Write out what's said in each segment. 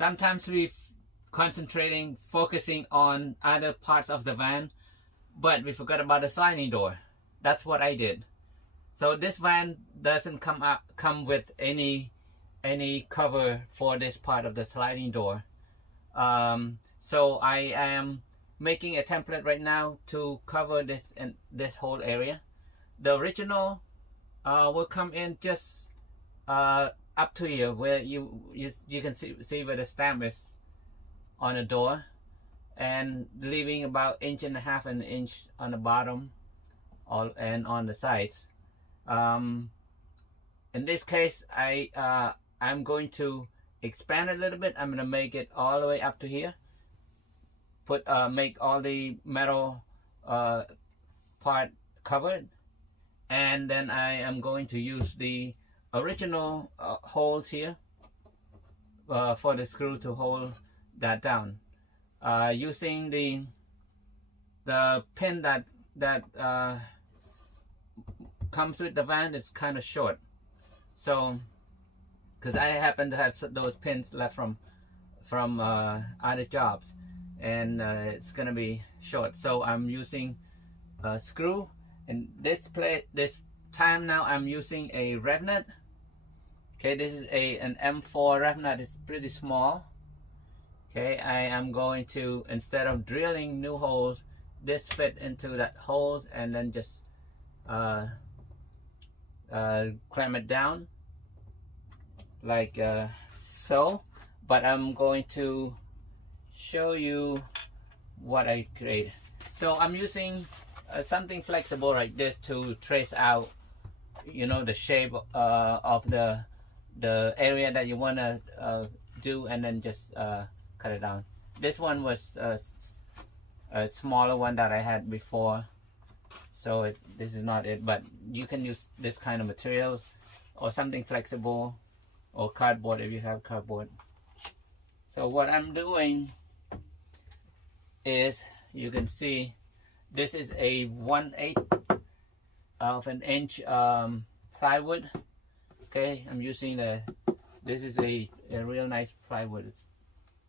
sometimes we concentrating, focusing on other parts of the van, but we forgot about the sliding door. That's what I did. So this van doesn't come with any cover for this part of the sliding door. So I am making a template right now to cover this and this whole area. The original will come in just up to here, where you can see where the stamp is on the door, and leaving about 1.5 inches, an inch on the bottom and on the sides. In this case, I'm going to expand it a little bit. I'm going to make it all the way up to here. Make all the metal part covered, and then I am going to use the original holes here for the screw to hold that down. Using the pin that comes with the van is kind of short, so because I happen to have those pins left from other jobs, and it's gonna be short, so I'm using a screw. And this time now I'm using a rev nut. Okay, this is an M4 rev nut. It's pretty small. Okay, I am going to, instead of drilling new holes, this fit into that holes, and then just clamp it down like so. But I'm going to show you what I created. So I'm using something flexible like this to trace out, you know, the shape of the area that you want to do, and then just cut it down. This one was a smaller one that I had before, so this is not it, but you can use this kind of materials or something flexible, or cardboard if you have cardboard. So what I'm doing is, you can see this is a 1/8 of an inch plywood. Okay, I'm using this is a real nice plywood.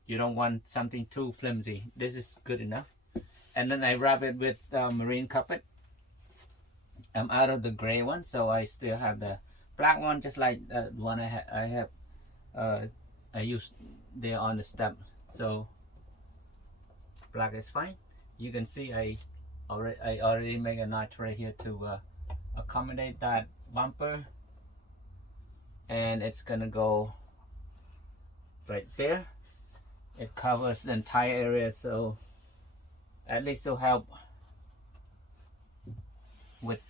You don't want something too flimsy. This is good enough. And then I wrap it with marine carpet. I'm out of the gray one, so I still have the black one, just like the one I used there on the step. So black is fine. You can see I already make a notch right here to accommodate that bumper, and it's gonna go right there. It covers the entire area, so at least to help with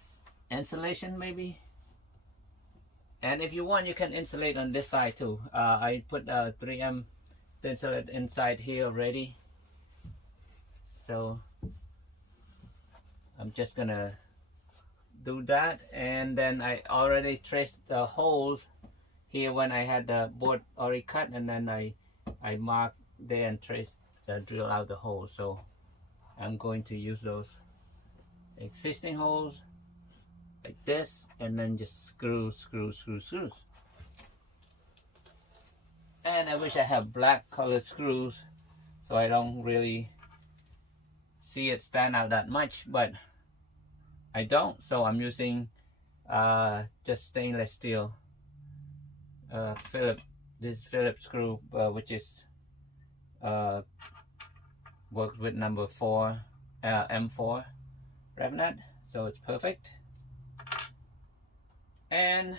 insulation maybe. And if you want, you can insulate on this side too. I put 3M to insulate inside here already, so I'm just gonna do that. And then I already traced the holes here when I had the board already cut, and then I marked there and traced drill out the holes. So I'm going to use those existing holes like this, and then just screws. And I wish I had black colored screws, so I don't really see it stand out that much, but I don't, so I'm using just stainless steel Phillips screw, which is works with number 4 M4 rev nut, so it's perfect. And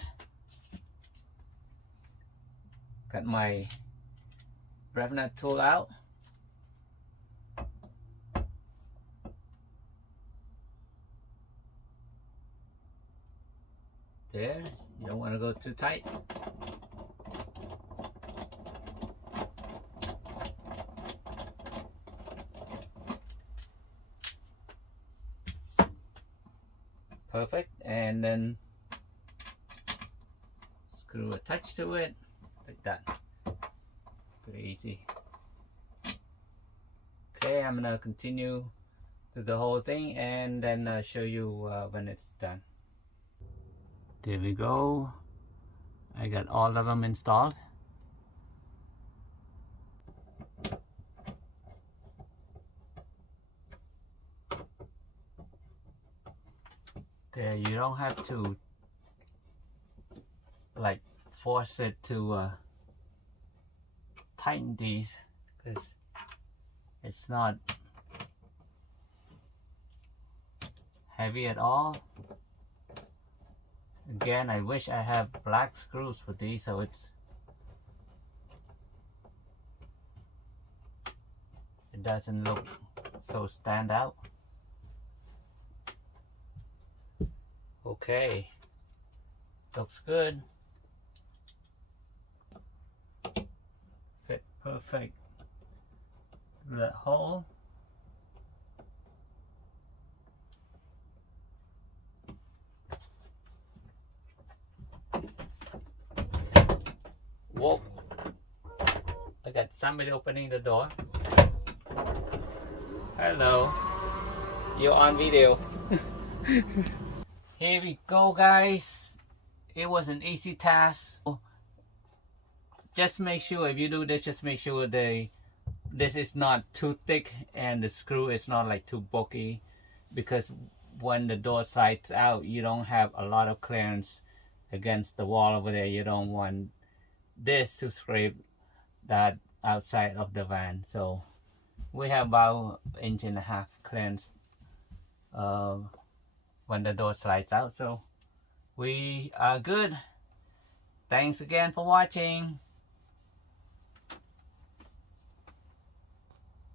got my rev nut tool out. There, you don't want to go too tight. Perfect. And then screw attached to it like that. Pretty easy. Okay, I'm gonna continue to the whole thing, and then show you when it's done. There we go. I got all of them installed. there. You don't have to like force it to tighten these, because it's not heavy at all. Again, I wish I have black screws for these, so it doesn't look so stand out. Okay, looks good. Fit perfect through that hole. Whoa, I got somebody opening the door. Hello, you're on video. Here we go, guys. It was an easy task. Just make sure, if you do this, just make sure this is not too thick and the screw is not like too bulky, because when the door slides out, you don't have a lot of clearance against the wall over there. You don't want this to scrape that outside of the van. So we have about 1.5 inches clearance when the door slides out, so we are good. Thanks again for watching.